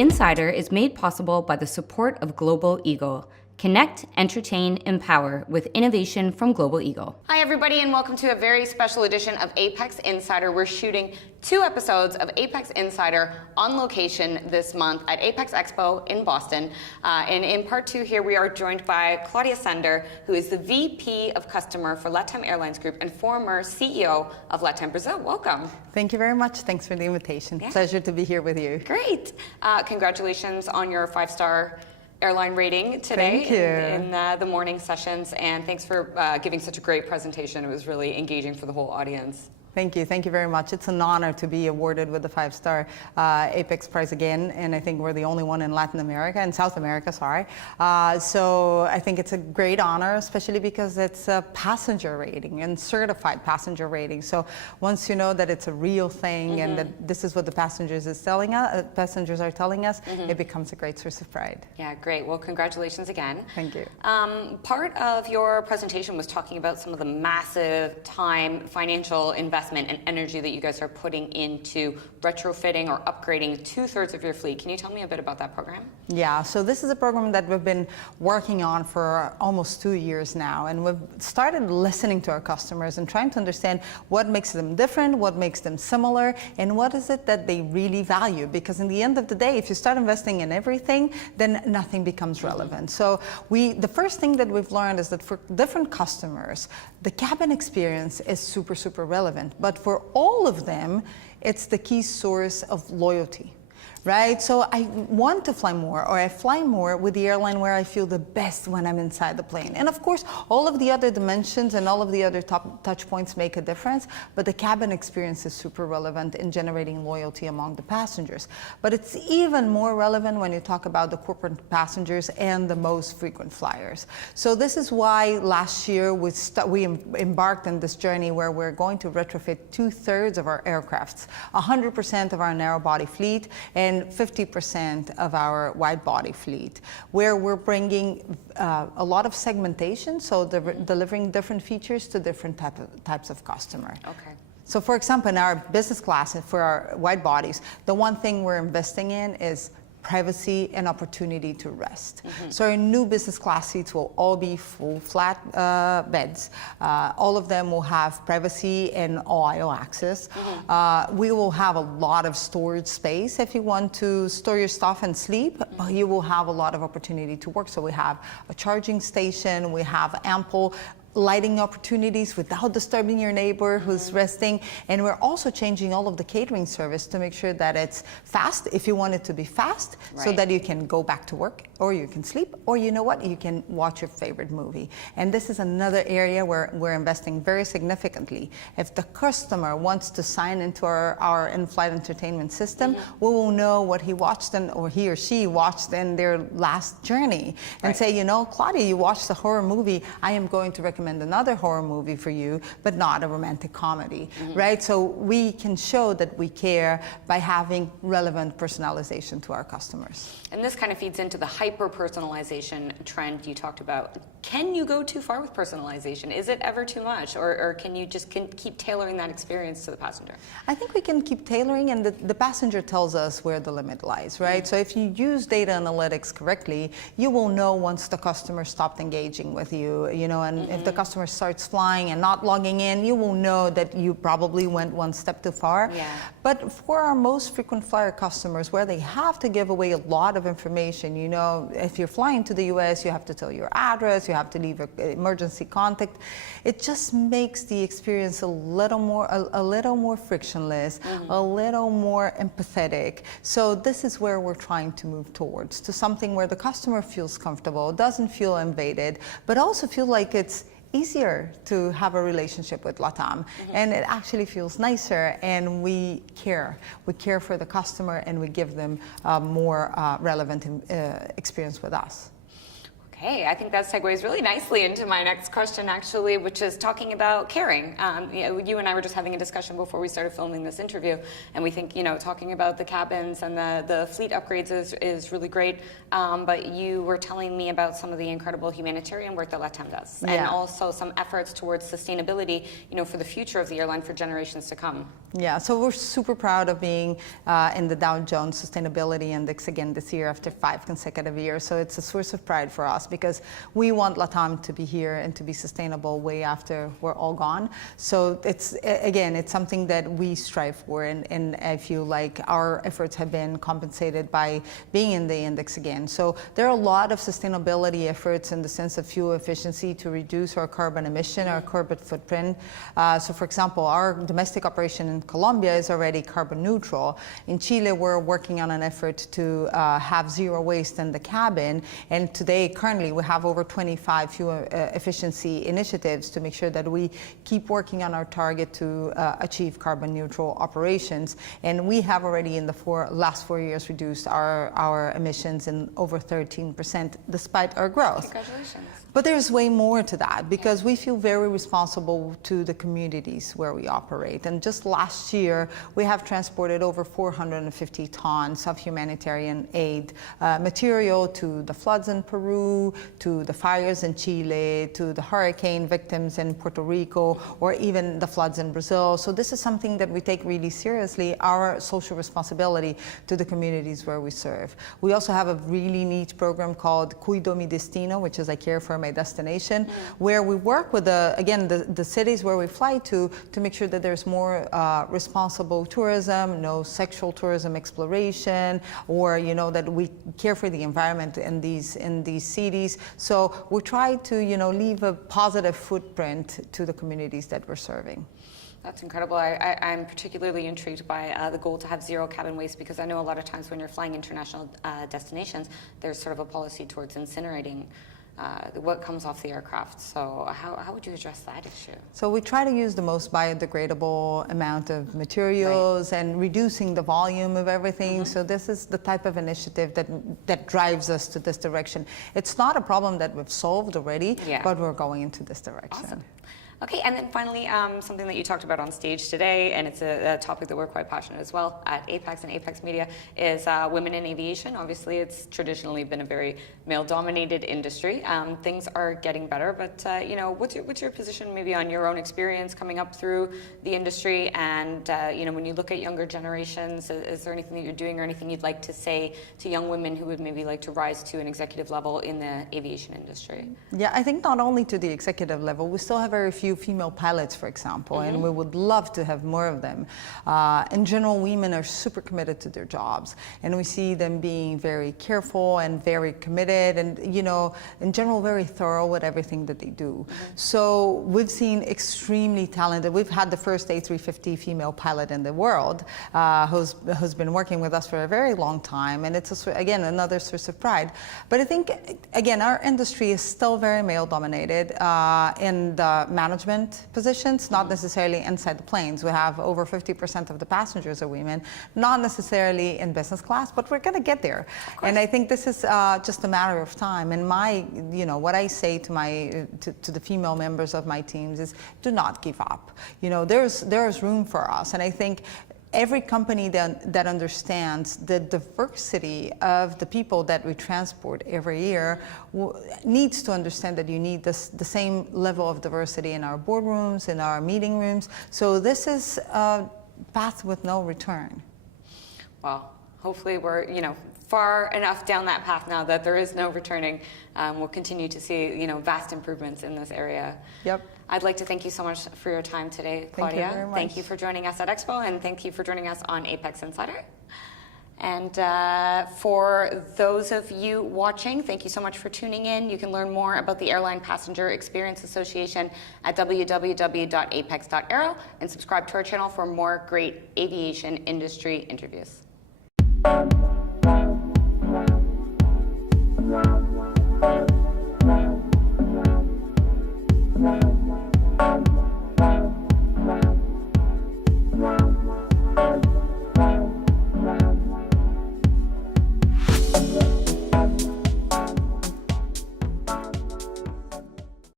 Insider is made possible by the support of Global Eagle. Connect, entertain, empower with innovation from Global Eagle. Hi everybody and welcome to a very special edition of Apex Insider. We're shooting 2 episodes of Apex Insider on location this month at Apex Expo in Boston. And in part 2 here we are joined by Claudia Sender, who is the VP of Customer for LATAM Airlines Group and former CEO of LATAM Brazil. Welcome. Thank you very much. Thanks for the invitation. Yeah. Pleasure to be here with you. Great. Congratulations on your 5-star airline rating today in the morning sessions, and thanks for giving such a great presentation. It was really engaging for the whole audience. Thank you. Thank you very much. It's an honor to be awarded with the 5-star Apex Prize again, and I think we're the only one in Latin America, in South America, sorry. So I think it's a great honor, especially because it's a passenger rating and certified passenger rating. So once you know that it's a real thing and that this is what the passengers are telling us, it becomes a great source of pride. Yeah, great. Well, congratulations again. Thank you. Part of your presentation was talking about some of the massive time, financial investment and energy that you guys are putting into retrofitting or upgrading 2/3 of your fleet. Can you tell me a bit about that program? Yeah, so this is a program that we've been working on for almost 2 years now, and we've started listening to our customers and trying to understand what makes them different, what makes them similar, and what is it that they really value. Because in the end of the day, if you start investing in everything, then nothing becomes relevant. So the first thing that we've learned is that for different customers, the cabin experience is super, super relevant. But for all of them, it's the key source of loyalty. Right? So I want to fly more, or I fly more with the airline where I feel the best when I'm inside the plane. And of course, all of the other dimensions and all of the other touch points make a difference, but the cabin experience is super relevant in generating loyalty among the passengers. But it's even more relevant when you talk about the corporate passengers and the most frequent flyers. So this is why last year we embarked on this journey where we're going to retrofit 2/3 of our aircrafts, 100% of our narrow body fleet, and 50% of our wide body fleet, where we're bringing a lot of segmentation, so delivering different features to different types of customer. Okay. So for example, in our business class, for our wide bodies, the one thing we're investing in is privacy and opportunity to rest. So our new business class seats will all be full flat beds. All of them will have privacy and all aisle access. We will have a lot of storage space if you want to store your stuff and sleep, but you will have a lot of opportunity to work. So we have a charging station, we have ample lighting opportunities without disturbing your neighbor who's resting. And we're also changing all of the catering service to make sure that it's fast, if you want it to be fast, so that you can go back to work, or you can sleep, or you know what, you can watch your favorite movie. And this is another area where we're investing very significantly. If the customer wants to sign into our in-flight entertainment system, we will know what he watched or he or she watched in their last journey, and say, you know, Claudia, you watched a horror movie, I am going to recommend another horror movie for you, but not a romantic comedy, right? So we can show that we care by having relevant personalization to our customers. And this kind of feeds into the hyper-personalization trend you talked about. Can you go too far with personalization? Is it ever too much, or can you just keep tailoring that experience to the passenger? I think we can keep tailoring, and the passenger tells us where the limit lies, right? So if you use data analytics correctly, you will know once the customer stopped engaging with you, you know, and if the customer starts flying and not logging in, you will know that you probably went one step too far. But for our most frequent flyer customers, where they have to give away a lot of information, you know, if you're flying to the US, you have to tell your address, you have to leave an emergency contact. It just makes the experience a little more frictionless, a little more empathetic. So this is where we're trying to move towards, to something where the customer feels comfortable, doesn't feel invaded, but also feel like it's easier to have a relationship with LATAM, and it actually feels nicer, and we care for the customer, and we give them more relevant experience with us. Okay, I think that segues really nicely into my next question, actually, which is talking about caring. You and I were just having a discussion before we started filming this interview, and we think, talking about the cabins and the fleet upgrades is really great. But you were telling me about some of the incredible humanitarian work that LATAM does, and also some efforts towards sustainability, for the future of the airline for generations to come. Yeah, so we're super proud of being in the Dow Jones Sustainability Index again this year after 5 consecutive years. So it's a source of pride for us because we want LATAM to be here and to be sustainable way after we're all gone. So it's something that we strive for, and I feel like our efforts have been compensated by being in the index again. So there are a lot of sustainability efforts in the sense of fuel efficiency to reduce our carbon emission, our carbon footprint. So for example, our domestic operation in Colombia is already carbon neutral. In Chile, we're working on an effort to have zero waste in the cabin. And today, currently, we have over 25 fuel efficiency initiatives to make sure that we keep working on our target to achieve carbon neutral operations. And we have already in the last 4 years reduced our emissions in over 13% despite our growth. Congratulations. But there's way more to that because we feel very responsible to the communities where we operate. And just last year, we have transported over 450 tons of humanitarian aid material to the floods in Peru, to the fires in Chile, to the hurricane victims in Puerto Rico, or even the floods in Brazil. So this is something that we take really seriously, our social responsibility to the communities where we serve. We also have a really neat program called Cuido Mi Destino, which is I Care for My Destination, where we work with the cities where we fly to make sure that there's more responsible tourism, no sexual tourism exploration, or that we care for the environment in these cities. So we try to leave a positive footprint to the communities that we're serving. That's incredible. I'm particularly intrigued by the goal to have zero cabin waste because I know a lot of times when you're flying international destinations, there's sort of a policy towards incinerating what comes off the aircraft. So how would you address that issue? So we try to use the most biodegradable amount of materials and reducing the volume of everything. So this is the type of initiative that drives us to this direction. It's not a problem that we've solved already, but we're going into this direction. Awesome. Okay, and then finally, something that you talked about on stage today, and it's a topic that we're quite passionate as well at Apex and Apex Media, is women in aviation. Obviously, it's traditionally been a very male-dominated industry. Things are getting better, but what's your position maybe on your own experience coming up through the industry? And when you look at younger generations, is there anything that you're doing or anything you'd like to say to young women who would maybe like to rise to an executive level in the aviation industry? Yeah, I think not only to the executive level, we still have very few female pilots, for example, and we would love to have more of them. In general, women are super committed to their jobs, and we see them being very careful and very committed and, in general, very thorough with everything that they do. So we've seen extremely talented, we've had the first A350 female pilot in the world who's been working with us for a very long time, and it's, again, another source of pride. But I think, again, our industry is still very male-dominated in the management positions, not necessarily inside the planes. We have over 50% of the passengers are women, not necessarily in business class, but we're going to get there. And I think this is just a matter of time. And what I say to the female members of my teams is, do not give up. There's room for us, and I think every company that understands the diversity of the people that we transport every year needs to understand that you need the same level of diversity in our boardrooms, in our meeting rooms. So this is a path with no return. Well, hopefully we're far enough down that path now that there is no returning. We'll continue to see vast improvements in this area. Yep. I'd like to thank you so much for your time today, Claudia. Thank you very much. Thank you for joining us at Expo, and thank you for joining us on Apex Insider. And for those of you watching, thank you so much for tuning in. You can learn more about the Airline Passenger Experience Association at www.apex.aero and subscribe to our channel for more great aviation industry interviews. Wow.